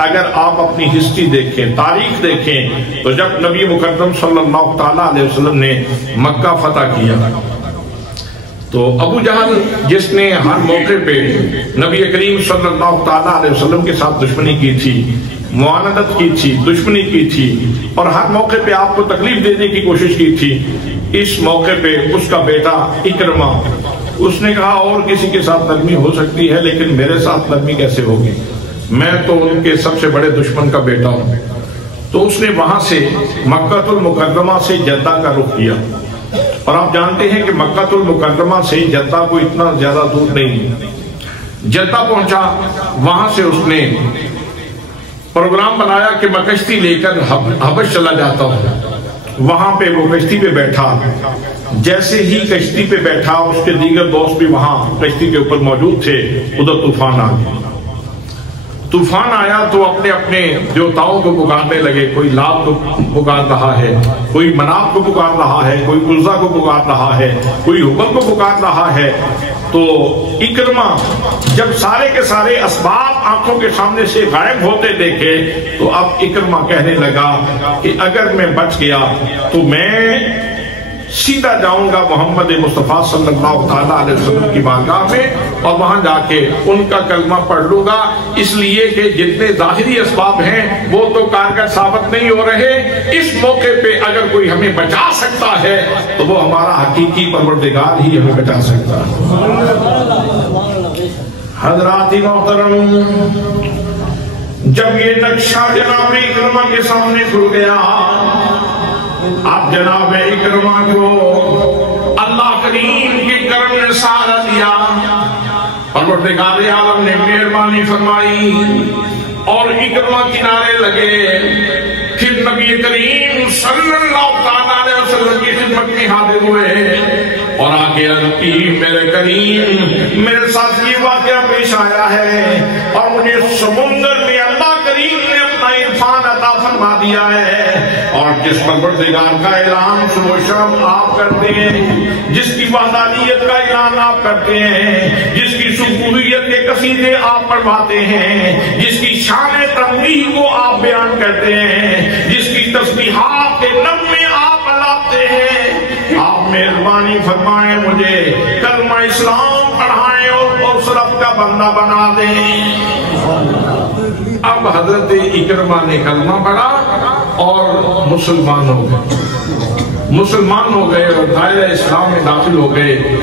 اگر آپ اپنی ہسٹری دیکھیں، تاریخ دیکھیں، تو جب نبی مکرم صلی اللہ تعالیٰ علیہ وسلم نے مکہ فتح کیا تو ابو جہل جس نے ہر موقع پہ نبی کریم صلی اللہ تعالیٰ علیہ وسلم کے ساتھ دشمنی کی تھی، معاندت کی تھی، دشمنی کی تھی اور ہر موقع پہ آپ کو تکلیف دینے کی کوشش کی تھی، اس موقع پہ اس کا بیٹا اکرمہ اس نے کہا اور کسی کے ساتھ نرمی ہو سکتی ہے لیکن میرے ساتھ نرمی کیسے ہوگی، میں تو ان کے سب سے بڑے دشمن کا بیٹا ہوں۔ تو اس نے وہاں سے مکہ المکرمہ سے جدہ کا رخ کیا، اور آپ جانتے ہیں کہ مکہ المکرمہ سے جدہ کو اتنا زیادہ دور نہیں، جدہ پہنچا، وہاں سے اس نے پروگرام بنایا کہ میں کشتی لے کر حبش چلا جاتا ہوں۔ وہاں پہ وہ کشتی پہ بیٹھا، جیسے ہی کشتی پہ بیٹھا اس کے دیگر دوست بھی وہاں کشتی کے اوپر موجود تھے، ادھر طوفان آ گیا۔ طوفان آیا تو اپنے اپنے دیوتاؤں کو پکارنے لگے، کوئی لات کو پکار رہا ہے، کوئی منات کو پکار رہا ہے، کوئی عزا کو پکار رہا ہے، کوئی حبل کو پکار رہا ہے۔ تو اکرمہ جب سارے کے سارے اسباب آنکھوں کے سامنے سے غائب ہوتے دیکھے تو اب اکرمہ کہنے لگا کہ اگر میں بچ گیا تو میں سیدھا جاؤں گا محمد مصطفیٰ صلی اللہ تعالیٰ علیہ وسلم کی بارگاہ میں اور وہاں جا کے ان کا کلمہ پڑھ لوں گا، اس لیے کہ جتنے ظاہری اسباب ہیں وہ تو کارگر ثابت نہیں ہو رہے، اس موقع پہ اگر کوئی ہمیں بچا سکتا ہے تو وہ ہمارا حقیقی پروردگار ہی ہمیں بچا سکتا ہے۔ حضرات محترم، جب یہ نقشہ جناب اکرمہ کے سامنے کھل گیا، اب جناب اکرمہ کو اللہ کریم کے کرم نے سہارا دیا، پروردگار عالم نے مہربانی فرمائی اور اکرمہ کنارے لگے، پھر نبی کریم صلی اللہ علیہ وسلم کی خدمت میں حاضر ہوئے اور آگے عرض کی، میرے کریم میرے ساتھ یہ واقعہ پیش آیا ہے اور مجھے سمندر میں اللہ کریم نے اپنا عرفان عطا فرما دیا ہے، اور جس پروردگار کا اعلان صبح و شام آپ کرتے ہیں، جس کی وحدانیت کا اعلان آپ کرتے ہیں، جس کی سبوحیت کے قصیدے آپ پڑھواتے ہیں، جس کی شان تنبیہ کو آپ بیان کرتے ہیں، جس کی تسبیحات کے نغمے آپ الاتے ہیں، آپ مہربانی فرمائیں مجھے کلمہ اسلام پڑھائیں اور اس رب کا بندہ بنا دیں۔ اب حضرت اکرمہ نے کلمہ پڑھا اور مسلمان ہو گئے اور دائرہ اسلام میں داخل ہو گئے۔